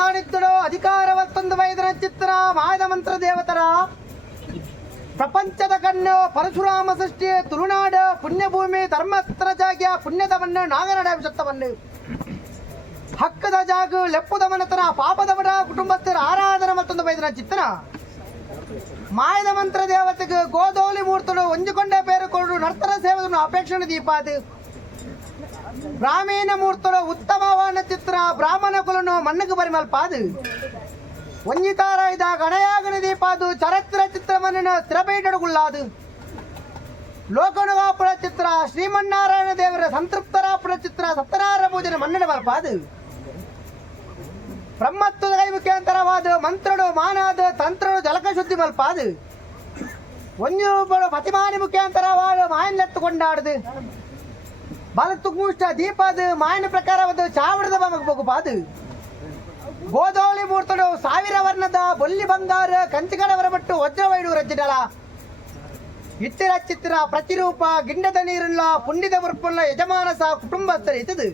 ಸಾಣಿಧ್ಯಡು ಅಧಿಕಾರವತ್ತೊಂದು ವೈದ್ಯರ ಚಿತ್ರ ಮಾಯದ ಮಂತ್ರ ದೇವತರ ಪ್ರಪಂಚದ ಕಣ್ಣು ಪರಶುರಾಮ ಸೃಷ್ಟಿ ತುಳುನಾಡು ಪುಣ್ಯಭೂಮಿ ಧರ್ಮಸ್ಥಳ ಜಾಗ್ಯ ಪುಣ್ಯದ ಮಣ್ಣು ನಾಗನಡ ವಿಷತ್ತವನ್ನು ಹಕ್ಕದ ಜಾಗ ಲೆಪ್ಪುದ ಮನತನ ಪಾಪದ ಬಡ ಕುಟುಂಬಸ್ಥರ ಆರಾಧನೆ ಮತ್ತೊಂದು ವೈದ್ಯರ ಚಿತ್ರ ಮಾಯದ ಮಂತ್ರ ದೇವತೆಗೆ ಗೋಧೋಲಿ ಮೂರ್ತುಡು ಒಂಜುಕೊಂಡೆ ಪೇರುಕೊಂಡು ನರ್ತರ ಸೇವದನ್ನು ಅಪೇಕ್ಷಣ ದೀಪಾದು ಗ್ರಾಮೀಣ ಮೂರ್ತುಡು ಉತ್ತಮವಾದ ಚಿತ್ರ ಬ್ರಾಹ್ಮಣ ಕುಲನು ಮಣ್ಣಗೆ ಪರಿಮಲ್ಪಾದು ಒಂಜಿತಾರ ಇದ ಗಣಯಾಗನ ದೀಪಾದು ಚರಿತ್ರ ಚಿತ್ರವನ್ನು ಸ್ಥಿರಪೇಟಡುಗುಳ್ಳಾದು ಲೋಕನುಗಾಪುರ ಚಿತ್ರ ಶ್ರೀಮನ್ನಾರಾಯಣ ದೇವರ ಸಂತೃಪ್ತರಾಪುರ ಚಿತ್ರ ಸತ್ಯನಾರಾಯಣ ಪೂಜನೆ ಮನ್ನಡೆ ಮಲ್ಪಾದು ಬ್ರಹ್ಮತ್ವದ ಕೈ ಮುಖಾಂತರವಾದ ಮಂತ್ರಡು ಮಾನಾದ ತಂತ್ರಡು ಜಲಕ ಶುದ್ಧಿ ಮಲ್ಪಾದು ಒಂಜೊಬ್ಬಳು ಪತಿಮಾನಿ ಮುಖಾಂತರವಾದ ಮಾಯನ್ಲೆತ್ತು ಕೊಂಡಾಡುದು ಬಲತ್ತು ಮೂಷ್ಟ ದೀಪದು ಮಾಯನ ಪ್ರಕಾರವಾದ ಚಾವಡದ ಬಗುಪಾದು ಗೋಧೋಳಿ ಮೂರ್ತಡು ಸಾವಿರ ವರ್ಣದ ಬೊಲ್ಲಿ ಬಂಗಾರ ಕಂಚಿಗಡವರ ಬಟ್ಟು ವಜ್ರವೈಡು ರಜ್ಜಿಡಲ ಇತ್ತಿರ ಚಿತ್ರ ಪ್ರತಿರೂಪ ಗಿಂಡದ ನೀರುಳ್ಳ ಪುಂಡಿದ ಬುರ್ಪುಳ್ಳ ಯಜಮಾನಸ ಕುಟುಂಬಸ್ಥರ ಇತದು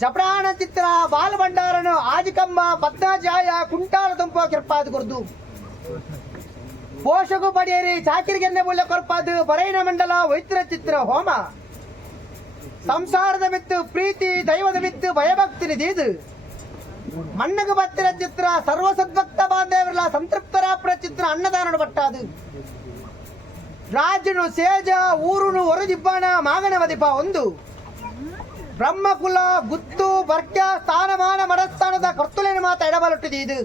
ಜಪರಾಣ ಚಿತ್ರ ಬಾಲ ಭಂಡಾರನು ಆಜಿಕಂಬ ಪದ್ನಾಜಾಯ ಕುಂಟಾಲ ತುಂಬೋ ಕಿರ್ಪಾದು ಗುರ್ದು ಪೋಷಕು ಪಡೆಯರಿ ಚಾಕಿರಿಗೆನ್ನೆ ಮುಳ್ಳ ಕೊರ್ಪಾದು ಬರೈನ ಮಂಡಲ ವೈತ್ರ ಚಿತ್ರ ಹೋಮ ಸಂಸಾರದ ಮಿತ್ತು ಪ್ರೀತಿ ದೈವದ ಮಿತ್ತು ಭಯಭಕ್ತಿ ನಿಧಿದು ಮಣ್ಣಗೆ ಬತ್ತಿರ ಚಿತ್ರ ಸರ್ವ ಸದ್ಭಕ್ತ ಬಾಂಧವರಲ್ಲ ಸಂತೃಪ್ತರಾಪುರ ಚಿತ್ರ ಅನ್ನದಾನಡು ಬಟ್ಟಾದು ರಾಜನು ಸೇಜ ಊರುನು ಹೊರದಿಬ್ಬಾಣ ಮಾಗನ ಮದಿಪ ಒಂದು ಬ್ರಹ್ಮಕುಲ ಗುತ್ತು ಬರ್ಕ್ಯ ಸ್ಥಾನಮಾನ ಮಡಸ್ಥಾನದ ಕರ್ತುಲಿನ ಮಾತ ಎಡಬಲುಟ್ಟಿದೆ ಇದು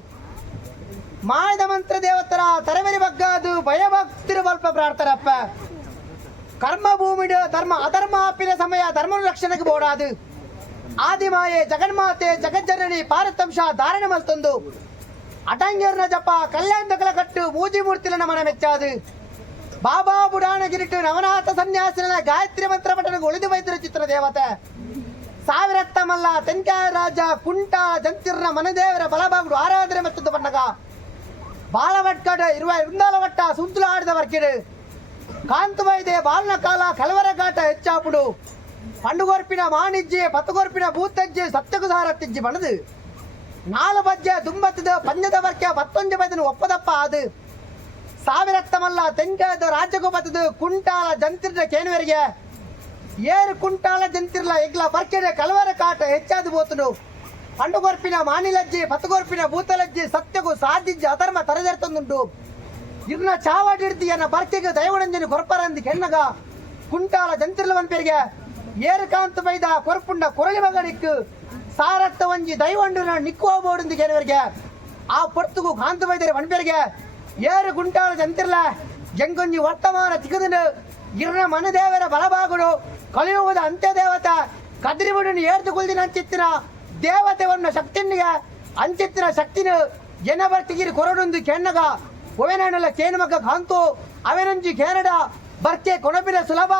ಮಾಯದ ಮಂತ್ರ ದೇವತರ ತರವೆರಿ ಬಗ್ಗಾದು ಭಯಭಕ್ತಿರು ಬಲ್ಪ ಪ್ರಾರ್ಥರಪ್ಪ ಕರ್ಮ ಭೂಮಿಡು ಧರ್ಮ ಅಧರ್ಮ ಹಾಪಿನ ಸಮಯ ಧರ್ಮ ರಕ್ಷಣೆಗೆ ಬೋಡಾದು ಆದಿಮಾಯೆ ಜಗನ್ಮಾತೆ ಜಗಜ್ಜನನಿ ಪಾರತಂಶ ಧಾರಣ ಮಲ್ತೊಂದು ಅಟಂಗೇರ್ನ ಜಪ ಕಲ್ಯಾಣ ಕಟ್ಟು ಮೂಜಿ ಮೂರ್ತಿಲ ನಮನ ಮೆಚ್ಚಾದು ಬಾಬಾ ಬುಡಾಣ ಗಿರಿಟು ನವನಾಥ ಸನ್ಯಾಸಿನ ಗಾಯತ್ರಿ ಮಂತ್ರ ಪಠಣಕ್ಕೆ ಉಳಿದು ವೈದ್ಯರ ಚಿತ್ರ ದೇವತೆ ಸಾವಿರತ್ತ ಮಲ್ಲ ತೆಂಕಾಯ ರಾಜ ಕುಂಟ ಜಂತಿರ್ನ ಮನದೇವರ ಬಲಬಾಗುಡು ಆರಾಧನೆ ಮತ್ತೊಂದು ಬಣ್ಣಗ ಬಾಲವಟ್ಕಡ ಇರುವ ವೃಂದಾಲವಟ್ಟ ಸುಂತುಲು ಆಡಿದ ವರ್ಕಿಡು ಕಾಂತುವೈದೆ ಬಾಲನ ಕಾಲ ಕಲವರ ಘಾಟ ಹೆಚ್ಚಾಪುಡು ಪಂಡುಗೊರ್ಪಿನ ಮಾಣಿಜ್ಜಿ ಪತ್ತುಗೊರ್ಪಿನ ಭೂತಜ್ಜಿ ಸತ್ಯಕು ಸಾರತ್ತಿಜ್ಜಿ ಬಣದು ನಾಲು ಬಜ್ಜೆ ದುಂಬತ್ತದ ಪಂಜದ ವರ್ಕ್ಯ ಪತ್ತೊಂಜು ಬದನು ಒಪ್ಪದಪ್ಪ ಅದು ಸಾವಿರತ್ತ ಮಲ್ಲ ತೆಂಕಾಯದ ರಾಜ್ಯಕ್ಕೂ ಬತ್ತದು ಕುಂಟಾಲ ಜಂತಿರ್ನ ಕೇನುವರಿಗೆ ಏರು ಕುಂಟಾಲ ಜಂತಿರ್ಲ ಎಗ್ಲ ಬರ್ಕೆಡೆ ಕಲವರ ಕಾಟ ಹೆಚ್ಚಾದು ಬೋತುಡು ಪಂಡುಗೊರ್ಪಿನ ಮಾನಿಲಜ್ಜಿ ಪತ್ತುಗೊರ್ಪಿನ ಭೂತಲಜ್ಜಿ ಸತ್ಯಗೂ ಸಾಧಿಜ್ಜಿ ಅಧರ್ಮ ತರದೆರ್ತೊಂದುಂಟು ಇರ್ನ ಚಾವಾಡಿಡ್ತಿಯನ್ನ ಬರ್ಕೆಗೆ ದೈವಣಂಜನ ಕೊರ್ಪರಂದಿ ಕೆನ್ನಗ ಕುಂಟಾಲ ಜಂತಿರ್ಲ ವನ್ಪೇರಿಗೆ ಏರು ಕಾಂತು ಬೈದ ಕೊರ್ಪುಂಡ ಕೊರಳಿ ಮಗನಿಕ್ಕು ಸಾರತ್ತ ಒಂಜಿ ದೈವಂಡುನ ನಿಕ್ಕುವ ಬೋಡಿಂದು ಕೇನುವರಿಗೆ ಆ ಪೊರ್ತುಗೂ ಕಾಂತು ಬೈದರೆ ವನ್ಪೇರಿಗೆ ಏರು ಗುಂಟಾಲ ಜಂತಿರ್ಲ ಜಂಗೊಂಜಿ ವರ್ತಮಾನ ಚಿಕ್ಕದನು ಇರ್ನ ಮನದೇವರ ಬಲಭಾಗುಡು ಕಲಿಯುವುದ ಅಂತ್ಯ ದೇವತ ಕದ್ರಿಬಿಡುನು ಏರ್ದು ಕುಲ್ದಿನ ಅಂಚಿತ್ತಿನ ದೇವತೆವನ್ನ ಶಕ್ತಿನಿಗೆ ಅಂಚಿತ್ತಿನ ಶಕ್ತಿನ ಎನ ಬರ್ತಿಗಿರಿ ಕೊರಡೊಂದು ಕೆಣ್ಣಗ ಒವೆನಲ್ಲ ಕೇನುಮಗ ಕಾಂತು ಅವೆನಂಜಿ ಕೇನಡ ಬರ್ಕೆ ಕೊಣಪಿನ ಸುಲಭ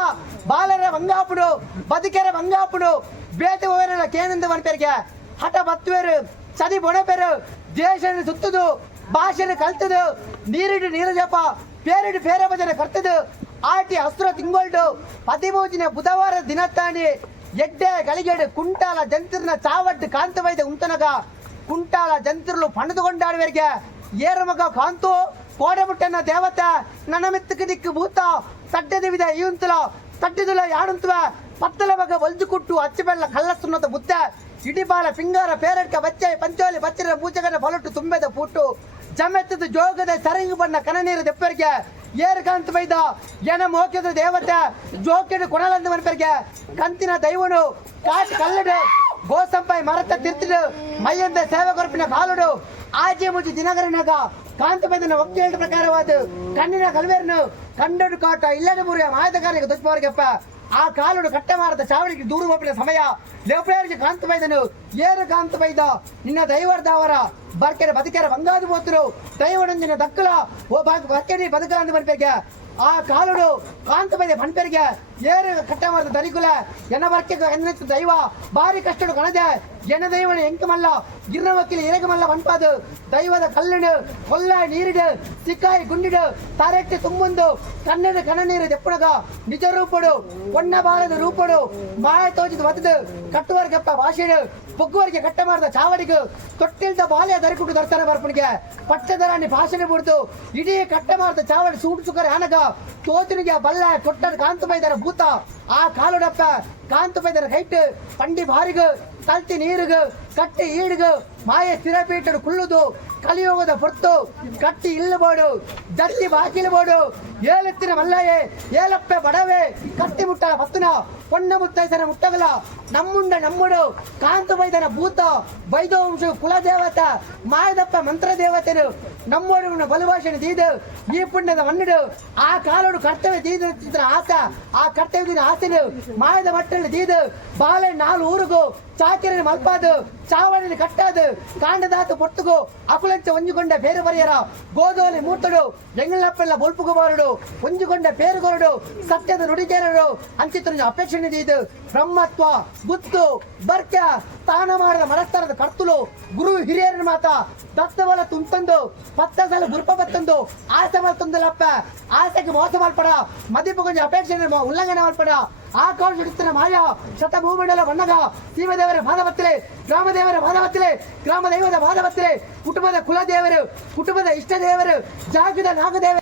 ಬಾಲರ ಬಂಗಾಪುಡು ಬದುಕೆರ ಬಂಗಾಪುಡು ಬೇಟೆ ಒವೆನಲ್ಲ ಕೇನಂದ ವನ್ಪೇರಿಗೆ ಹಠ ಬತ್ತುವೆರು ಚದಿ ಬೊಣಪೆರು ದೇಶನ ಸುತ್ತದು ಭಾಷೆನ ಕಲ್ತದು ನೀರಿಡು ನೀರು ಜಪ ಪೇರಿಡು ಪೇರ ಭಜನೆ ಕರ್ತದು ಆಟಿ ಅಸ್ತ್ರ ತಿಂಗೊಳ್ಡು ಪತಿಭೋಜನ ಬುಧವಾರ ದಿನತ್ತಾಣಿ ಎಡ್ಡೆ ಗಳಿಗೆಡು ಕುಂಟಾಲ ಜಂತಿರ್ನ ಚಾವಡ್ಡು ಕಾಂತ ವೈದ ಉಂಟನಗ ಕುಂಟಾಲ ಜಂತಿರ್ಲು ಪಣದುಕೊಂಡಾಡುವರಿಗೆ ಏರ ಮಗ ಕಾಂತು ಕೋಡೆಮುಟ್ಟನ ದೇವತೆ ನನ್ನ ಮಿತ್ತಕ್ಕೆ ದಿಕ್ಕು ಭೂತ ತಡ್ಡೆದಿವಿದ ಈವಂತಲ ತಡ್ಡಿದುಲ ಯಾಣಂತವ ಪತ್ತಲ ಮಗ ಒಲ್ದು ಕುಟ್ಟು ಅಚ್ಚಬೆಲ್ಲ ಕಲ್ಲಸ್ತುನ್ನದ ಬುದ್ಧ ಇಡಿಬಾಲ ಪಿಂಗಾರ ಪೇರಡ್ಕ ಬಚ್ಚೆ ಪಂಚೋಲಿ ಬಚ್ಚರ ಪೂಜೆಗನ ಹೊಲಟು ತುಂಬೆದ ಪೂಟು ಜಮೆತ್ತದ ಜೋಗದ ಸರಂಗಿ ಬಣ್ಣ ಕನನೀರು ದೆಪ್ಪರಿಗೆ ಏರು ಕಾಂತ ಬೈದ ಏನ ಮೋಕ್ಯದ ದೇವತೆ ಜೋಕೆಡು ಕೊಣಲಂದ ಮನಪರಿಗೆ ಕಂತಿನ ದೈವನು ಕಾಟ್ ಕಲ್ಲಡು ಗೋಸಂಪಾಯಿ ಮರತ ತಿರ್ತಿಡು ಮೈಯಂದ ಸೇವೆ ಕೊರಪಿನ ಕಾಲುಡು ಆಜೆ ಮುಜಿ ದಿನಗರನಾಗ ಕಾಂತ ಬೈದನ ಒಕ್ಕೇಳ ಪ್ರಕಾರವಾದ ಕಣ್ಣಿನ ಕಲ್ವೇರ್ನು ಕಂಡಡು ಕಾಟ ಇಲ್ಲದ ಮುರಿಯ ಮಾಯದಗಾರಿಗೆ ದುಷ್ಪವರ್ಗಪ್ಪ ಆ ಕಾಲುಡು ಕಟ್ಟ ಮಾರದ ಚಾವಡಿಗೆ ದೂರ ಹೋಪಿನ ಸಮಯ ಲೇಪಡಿಗೆ ಕಾಂತ ಬೈದನು ಏರು ಕಾಂತ ಬೈದ ನಿನ್ನ ದೈವರ್ದವರ ಬರ್ಕೆರೆ ಬದುಕೆರೆ ಬಂಗಾದು ಬೋತರು ದೈವನಂದಿನ ದಕ್ಕಲ ಓ ಬರ್ಕೆರೆ ಬದುಕಲ ಅಂದ ಬನ್ಪೇರಿಗೆ ಆ ಕಾಲುಡು ಕಾಂತ ಬೈದ ಬನ್ಪೇರಿಗೆ ಏರು ಕಟ್ಟ ಮಾಡಿದ ದಲಿಕುಲ ಎನ್ನ ಬರ್ಕೆ ಎನ್ನ ದೈವ ಬಾರಿ ಕಷ್ಟಡು ಕಣದೆ ಎನ್ನ ದೈವನ ಎಂಕಮಲ್ಲ ಗಿರ್ರ ವಕೀಲ ಇರಗಮಲ್ಲ ಮನ್ಪಾದು ದೈವದ ಕಲ್ಲಡು ಕೊಲ್ಲ ನೀರಿಡು ಸಿಕ್ಕಾಯಿ ಗುಂಡಿಡು ತಾರೆಟ್ಟು ತುಂಬೊಂದು ಕಣ್ಣದ ಕಣ ನೀರು ದೆಪ್ಪುಣಗ ನಿಜ ರೂಪಡು ಒಣ್ಣ ಬಾಲದ ರೂಪಡು ಮಾಯ ತೋಚಿದ ಒತ್ತದು ಕಟ್ಟುವರ್ಗಪ್ಪ ಭಾಷೆಡು ಪೊಗ್ಗುವರಿಗೆ ಕಟ್ಟ ಮಾಡಿದ ಚಾವಡಿಗೂ ತೊಟ್ಟಿಲ್ದ ಬಾಲ್ಯ ದರಿಕುಟ್ಟು ದರ್ಶನ ಬರ್ಪಣಿಗೆ ಪಟ್ಟದರಾಣಿ ಭಾಷಣ ಬಿಡ್ತು ಇಡೀ ಕಟ್ಟ ಮಾಡಿದ ಚಾವಡಿ ಸೂಟು ಸುಕರೆ ಆನಗ ತೋತಿನಿಗೆ ಬಲ್ಲ ಕೊಟ್ಟ ಕಾಂತು ಬೈದರ ಭೂತ ಆ ಕಾಲುಡಪ್ಪ ಕಾಂತು ಬೈದರ ಕೈಟ್ ಪಂಡಿ ಬಾರಿಗು ಕಲ್ತಿ ನೀರಿಗು ಕಟ್ಟಿ ಈಡಿಗು ಮಾಯ ಸ್ಥಿರಪೀಠಡು ಕುಳ್ಳುದು ಕಲಿಯೋಗದ ಪೊರ್ತು ಕಟ್ಟಿ ಇಲ್ಲಬೋಡು ಜಟ್ಟಿ ಬಾಕಿಲಬೋಡು ಏಳೆತ್ತಿನ ಮಲ್ಲಯೇ ಏಲಪ್ಪೆ ಬಡವೆ ಕಟ್ಟಿ ಮುಟ್ಟ ಪತ್ತುನ ಪೊಣ್ಣ ಮುತ್ತೈಸನ ಮುಟ್ಟಗಲ ನಮ್ಮುಂಡ ನಮ್ಮುಡು ಕಾಂತು ಬೈದನ ಭೂತ ಬೈದವಂಶ ಕುಲದೇವತ ಮಾಯದಪ್ಪ ಮಂತ್ರ ದೇವತೆನು ನಮ್ಮೋಡು ಬಲಭಾಷಣ ದೀದು ಈ ಪುಣ್ಯದ ಮಣ್ಣುಡು ಆ ಕಾಲೋಡು ಕರ್ತವ್ಯ ದೀದ ಆಸ ಆ ಕರ್ತವ್ಯದ ಆಸೆನು ಮಾಯದ ಮಟ್ಟಲ್ಲಿ ದೀದು ಬಾಳೆ ನಾಲು ಊರುಗು ಚಾಕಿರ ಮಲ್ಪಾದು ಚಾವಣಿಲಿ ಕಟ್ಟಾದು ಕಾಂಡದಾತು ಪೊಟ್ಟುಗು ಅಕುಲಂಚ ಒಂಜುಕೊಂಡ ಬೇರು ಬರೆಯರ ಗೋಧೋಲಿ ಮೂರ್ತಡು ಎಂಗಳಪ್ಪೆಲ್ಲ ಬೊಲ್ಪುಗು ಬಾರುಡು ಒಂಜುಕೊಂಡ ಬೇರು ಕೊರಡು ಸತ್ಯದ ನುಡಿಗೇರಡು ಅಂಚಿತ್ರ ಅಪೇಕ್ಷಣೆ ದೀದು ಬ್ರಹ್ಮತ್ವ ಗುತ್ತು ಬರ್ಕ್ಯ ಸ್ಥಾನ ಮಾಡಿದ ಮನಸ್ಥಾನದ ಕರ್ತುಲು ಗುರು ಹಿರಿಯರ ಮಾತ ದತ್ತಬಲ ತುಂತಂದು 10 ಸಲ ಗುರುಪ ಬತ್ತಂದು ಆಸೆ ಮಲ್ತೊಂದಲಪ್ಪ ಆಸೆಗೆ ಮೋಸ ಮಲ್ಪಡ ಮದಿಪು ಕೊಂಚ ಅಪೇಕ್ಷಣೆ ಉಲ್ಲಂಘನೆ ಮಲ್ಪಡ ಆಕಾಶ ಹಿಡಿತನ ಮಾಯ ಶತಭೂಮಂಡಲ ಬಣ್ಣಗ ಸೀಮದೇವರ ಬಾಧವತ್ತಿಲೆ ಗ್ರಾಮದೇವರ ಬಾಧವತ್ತಿಲೆ ಗ್ರಾಮ ದೈವದ ಬಾಧವತ್ತಿಲೆ ಕುಟುಂಬದ ಕುಲದೇವರು ಕುಟುಂಬದ ಇಷ್ಟ ದೇವರು ಜಾಗದ ನಾಗದೇವರು